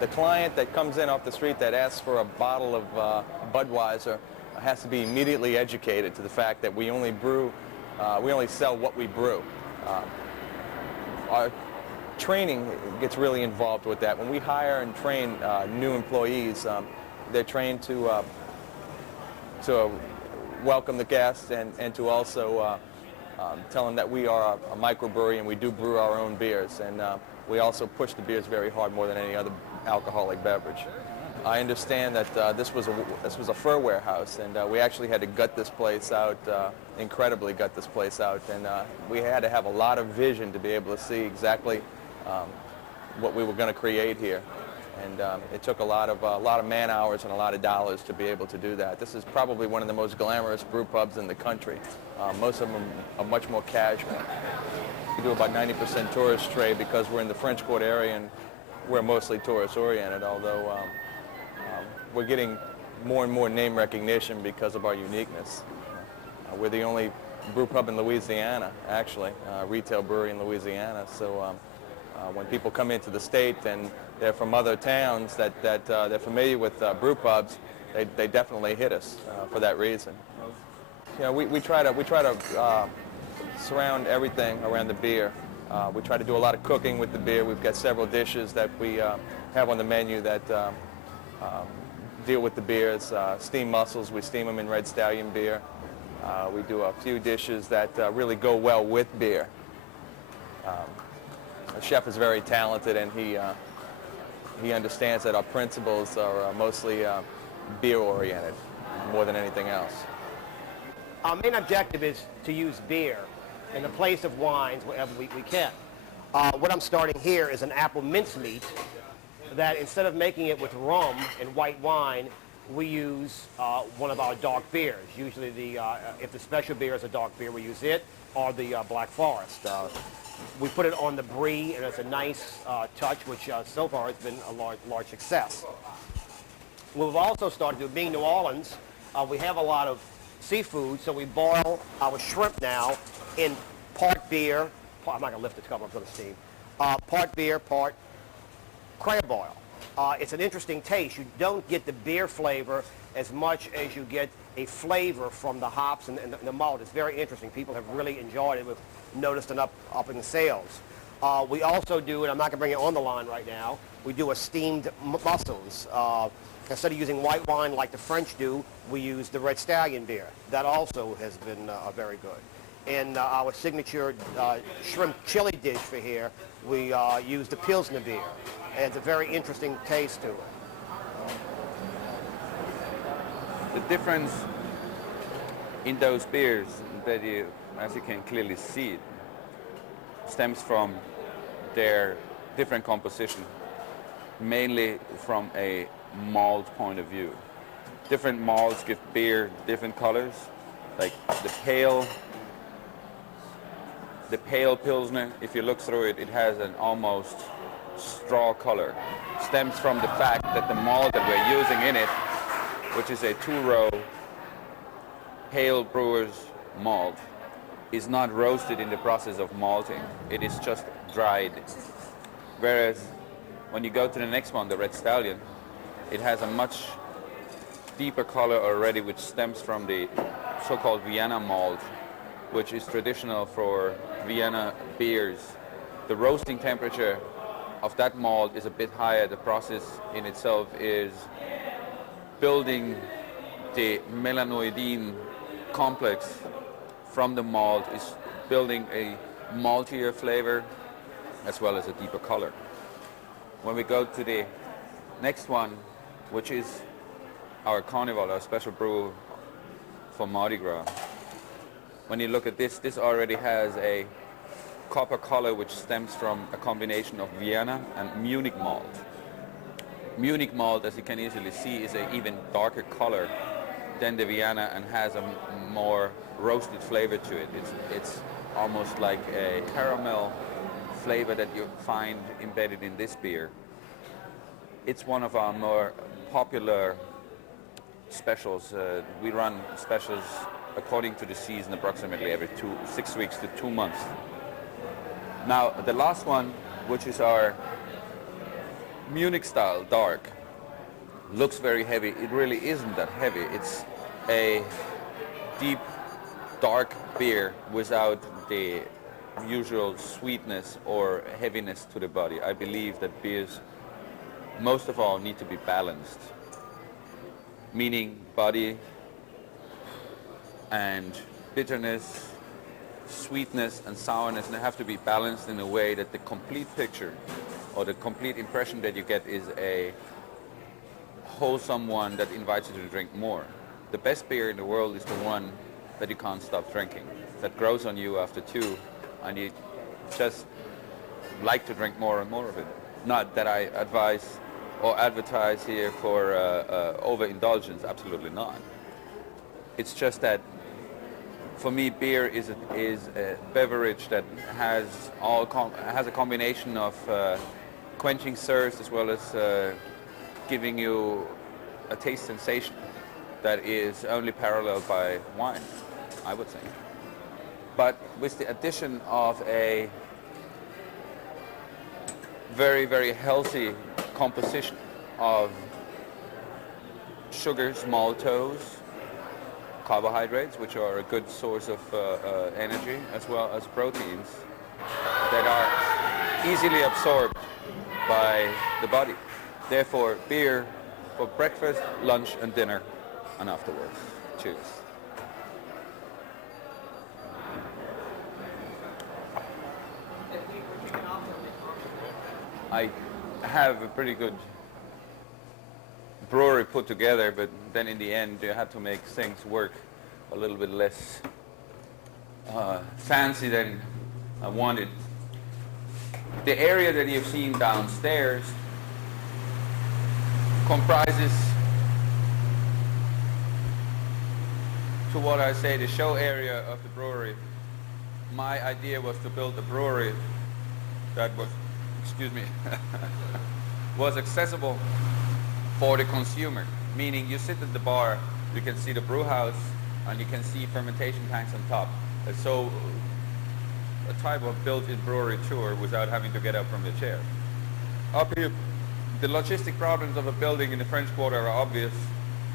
The client that comes in off the street that asks for a bottle of Budweiser has to be immediately educated to the fact that we only brew, we only sell what we brew. Our training gets really involved with that. When we hire and train new employees, they're trained to welcome the guests and to also tell them that we are a microbrewery and we do brew our own beers. And we also push the beers very hard, more than any other alcoholic beverage. I understand that this was a fur warehouse, and we actually had to gut this place out, incredibly gut this place out, and we had to have a lot of vision to be able to see exactly what we were going to create here. And it took a lot of man hours and a lot of dollars to be able to do that. This is probably one of the most glamorous brew pubs in the country. Most of them are much more casual. We do about 90% tourist trade because we're in the French Quarter area and we're mostly tourist oriented, although we're getting more and more name recognition because of our uniqueness. We're the only brew pub in Louisiana, actually, retail brewery in Louisiana. So when people come into the state and they're from other towns that they're familiar with brew pubs, they definitely hit us for that reason. You know, we try to surround everything around the beer. We try to do a lot of cooking with the beer. We've got several dishes that we have on the menu that deal with the beers. Steamed mussels, we steam them in Red Stallion beer. We do a few dishes that really go well with beer. The chef is very talented, and he understands that our principles are mostly beer-oriented more than anything else. Our main objective is to use beer in the place of wines wherever we can. What I'm starting here is an apple mincemeat that instead of making it with rum and white wine, we use one of our dark beers. Usually if the special beer is a dark beer, we use it, or the Black Forest. We put it on the Brie, and it's a nice touch, which so far has been a large success. We've also started to, being New Orleans, we have a lot of seafood, so we boil our shrimp now in part beer, I'm not going to lift the cover, I'm going to steam, part beer, part crab oil. It's an interesting taste. You don't get the beer flavor as much as you get a flavor from the hops and the malt. It's very interesting. People have really enjoyed it. We've noticed an up in sales. We also do, and I'm not going to bring it on the line right now, we do a steamed mussels. Instead of using white wine like the French do, we use the Red Stallion beer. That also has been very good. And our signature shrimp chili dish for here, we use the Pilsner beer. And it's a very interesting taste to it. The difference in those beers that you, as you can clearly see, stems from their different composition, mainly from a malt point of view. Different malts give beer different colors, like the pale Pilsner, if you look through it, it has an almost straw color. Stems from the fact that the malt that we're using in it, which is a two-row pale brewer's malt, is not roasted in the process of malting. It is just dried. Whereas when you go to the next one, the Red Stallion, it has a much deeper color already, which stems from the so-called Vienna malt, which is traditional for Vienna beers. The roasting temperature of that malt is a bit higher. The process in itself is building the melanoidin complex from the malt, is building a maltier flavor as well as a deeper color. When we go to the next one, which is our Carnival, our special brew for Mardi Gras. When you look at this, this already has a copper color which stems from a combination of Vienna and Munich malt. Munich malt, as you can easily see, is an even darker color than the Vienna and has a more roasted flavor to it. It's almost like a caramel flavor that you find embedded in this beer. It's one of our more popular specials. We run specials according to the season approximately every 6 weeks to 2 months. Now the last one, which is our Munich style dark looks very heavy. It really isn't that heavy. It's a deep, dark beer without the usual sweetness or heaviness to the body. I believe that beers, most of all, need to be balanced, meaning body and bitterness, sweetness and sourness, and they have to be balanced in a way that the complete picture or the complete impression that you get is a wholesome one that invites you to drink more. The best beer in the world is the one that you can't stop drinking, that grows on you after two, and you just like to drink more and more of it. Not that I advise or advertise here for overindulgence, absolutely not. It's just that for me, beer is a beverage that has a combination of quenching thirst as well as giving you a taste sensation that is only paralleled by wine, I would say. But with the addition of a very, very healthy composition of sugars, maltose, carbohydrates, which are a good source of energy, as well as proteins that are easily absorbed by the body. Therefore, beer for breakfast, lunch, and dinner, and afterwards. Cheers. I have a pretty good brewery put together, but then in the end you had to make things work a little bit less fancy than I wanted. The area that you've seen downstairs comprises, to what I say, the show area of the brewery. My idea was to build a brewery that was, was accessible for the consumer, meaning you sit at the bar, you can see the brew house, and you can see fermentation tanks on top. And so a type of built-in brewery tour without having to get up from your chair. Up here, the logistic problems of a building in the French Quarter are obvious.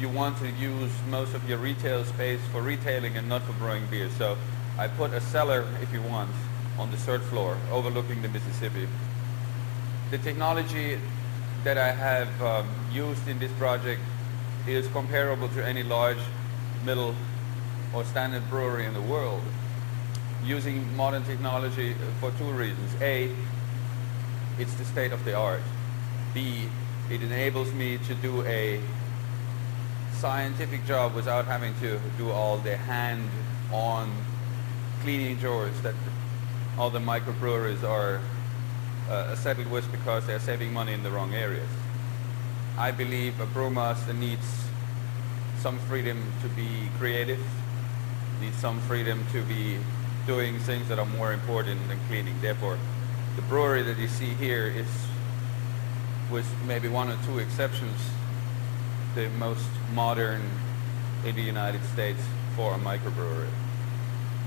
You want to use most of your retail space for retailing and not for brewing beer. So I put a cellar, if you want, on the third floor, overlooking the Mississippi. The technology that I have used in this project is comparable to any large, middle, or standard brewery in the world, using modern technology for two reasons. A, it's the state of the art. B, it enables me to do a scientific job without having to do all the hand-on cleaning chores that all the microbreweries are settled with because they're saving money in the wrong areas. I believe a brewmaster needs some freedom to be creative, needs some freedom to be doing things that are more important than cleaning. Therefore, the brewery that you see here is, with maybe one or two exceptions, the most modern in the United States for a microbrewery.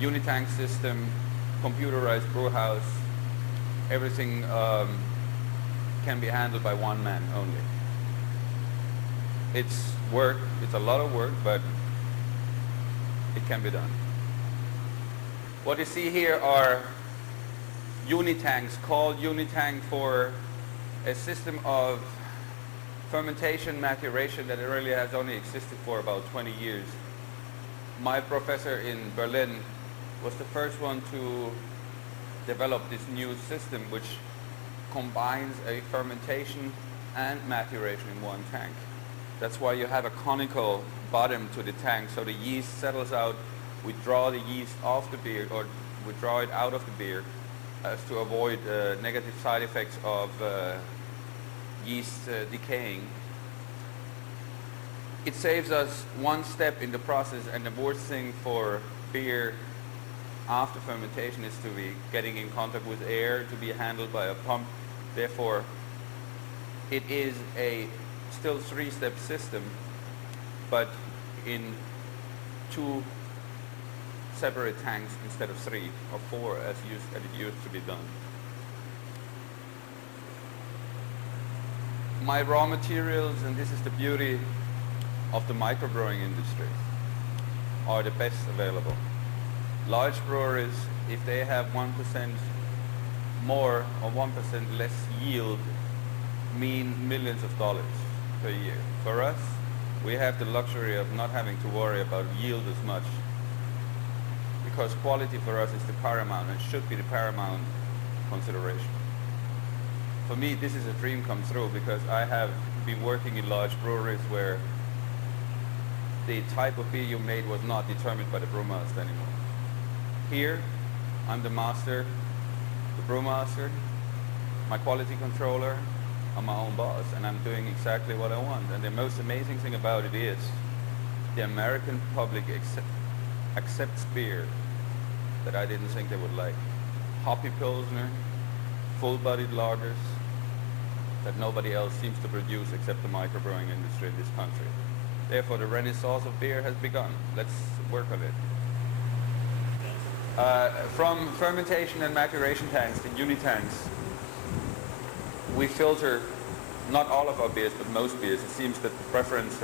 Unitank system, computerized brew house, everything can be handled by one man only. It's work, it's a lot of work, but it can be done. What you see here are unitanks, called unitank for a system of fermentation maturation that really has only existed for about 20 years. My professor in Berlin was the first one to develop this new system which combines a fermentation and maturation in one tank. That's why you have a conical bottom to the tank, so the yeast settles out. We draw the yeast off the beer, or we draw it out of the beer as to avoid negative side effects of yeast decaying. It saves us one step in the process, and the worst thing for beer after fermentation is to be getting in contact with air, to be handled by a pump. Therefore, it is a still three-step system, but in two separate tanks instead of three or four as it used to be done. My raw materials, and this is the beauty of the microbrewing industry, are the best available. Large breweries, if they have 1% more or 1% less yield, mean millions of dollars per year. For us, we have the luxury of not having to worry about yield as much, because quality for us is the paramount and should be the paramount consideration. For me, this is a dream come true, because I have been working in large breweries where the type of beer you made was not determined by the brewmaster anymore. Here, I'm the master, the brewmaster, my quality controller, I'm my own boss, and I'm doing exactly what I want. And the most amazing thing about it is the American public accepts beer that I didn't think they would like. Hoppy Pilsner, full-bodied lagers that nobody else seems to produce except the microbrewing industry in this country. Therefore, the renaissance of beer has begun. Let's work on it. From fermentation and maturation tanks, the uni-tanks, we filter not all of our beers, but most beers. It seems that the preference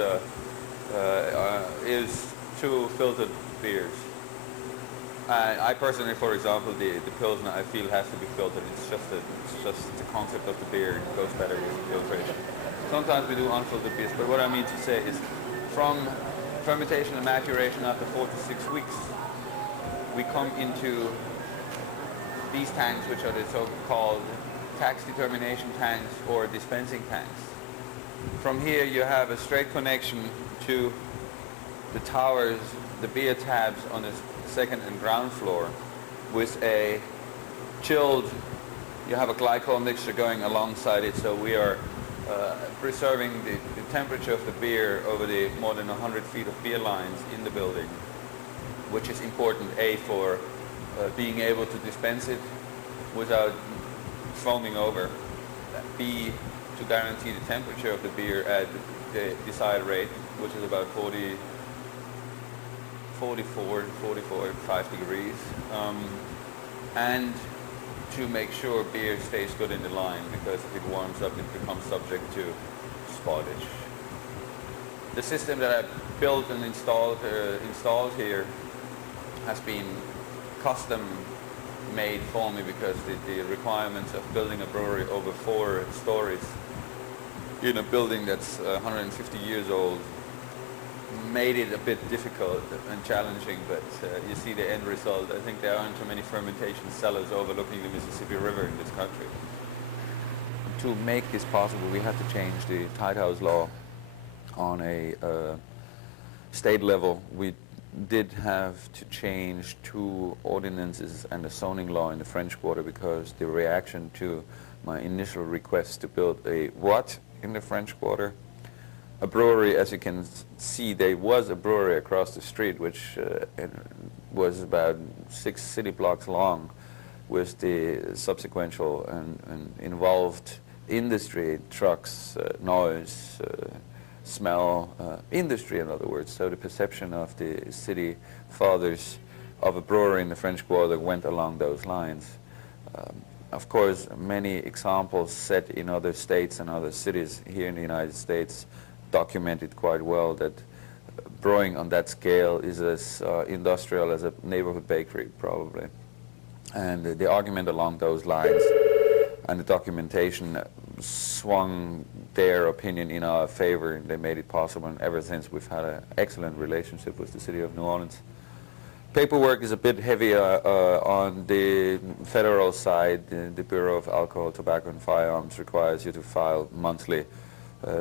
is to filtered beers. I personally, for example, the Pilsner, I feel has to be filtered. It's just the concept of the beer goes better with filtration. Sometimes we do unfiltered beers, but what I mean to say is from fermentation and maturation after 4 to 6 weeks, we come into these tanks, which are the so-called tax determination tanks or dispensing tanks. From here you have a straight connection to the towers, the beer tabs on the second and ground floor with a chilled, you have a glycol mixture going alongside it, so we are preserving the temperature of the beer over the more than 100 feet of beer lines in the building, which is important, A, for being able to dispense it without foaming over, B, to guarantee the temperature of the beer at the desired rate, which is about 45 degrees, and to make sure beer stays good in the line, because if it warms up it becomes subject to spottage. The system that I built and installed here has been custom made for me, because the requirements of building a brewery over 4 stories in a building that's 150 years old made it a bit difficult and challenging, but you see the end result. I think there aren't too many fermentation cellars overlooking the Mississippi River in this country. To make this possible, we had to change the Tight House law on a state level. We did have to change 2 ordinances and a zoning law in the French Quarter, because the reaction to my initial request to build a what in the French Quarter? A brewery, as you can see, there was a brewery across the street which was about 6 city blocks long, with the subsequential and involved industry, trucks, noise, smell, industry in other words. So the perception of the city fathers of a brewery in the French Quarter went along those lines. Of course, many examples set in other states and other cities here in the United States documented quite well that brewing on that scale is as industrial as a neighborhood bakery, probably. And the argument along those lines and the documentation swung their opinion in our favor, and they made it possible, and ever since we've had an excellent relationship with the city of New Orleans. Paperwork is a bit heavier on the federal side. The Bureau of Alcohol, Tobacco and Firearms requires you to file monthly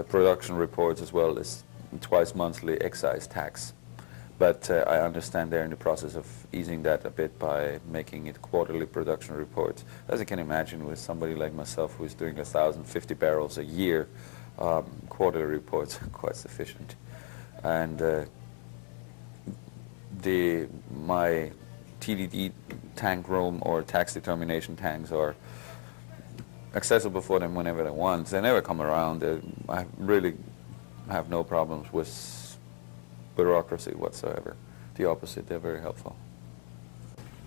production reports, as well as twice monthly excise tax. But I understand they're in the process of easing that a bit by making it quarterly production reports. As you can imagine, with somebody like myself who's doing 1,050 barrels a year, quarterly reports are quite sufficient. And my TDD tank room or tax determination tanks are accessible for them whenever they want. They never come around. I really have no problems with bureaucracy whatsoever. The opposite, they're very helpful.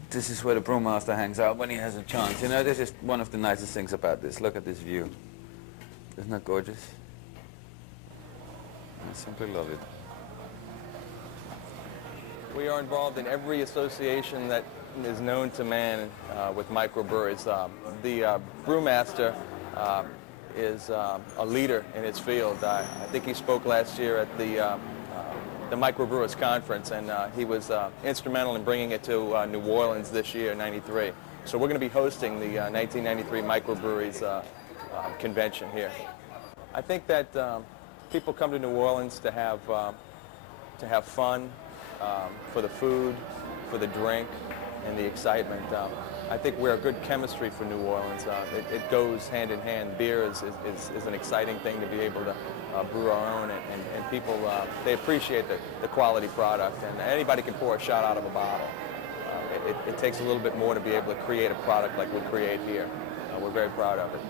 This is where the brewmaster hangs out when he has a chance. You know, this is one of the nicest things about this. Look at this view. Isn't that gorgeous? I simply love it. We are involved in every association that is known to man with microbreweries. The brewmaster is a leader in his field. I think he spoke last year at the Microbrewers Conference, and he was instrumental in bringing it to New Orleans this year, '93. So we're going to be hosting the 1993 Microbreweries convention here. I think that people come to New Orleans to have fun, for the food, for the drink, and the excitement. I think we're a good chemistry for New Orleans. It goes hand in hand. Beer is an exciting thing to be able to brew our own, and people, they appreciate the quality product, and anybody can pour a shot out of a bottle. It takes a little bit more to be able to create a product like we create here. We're very proud of it.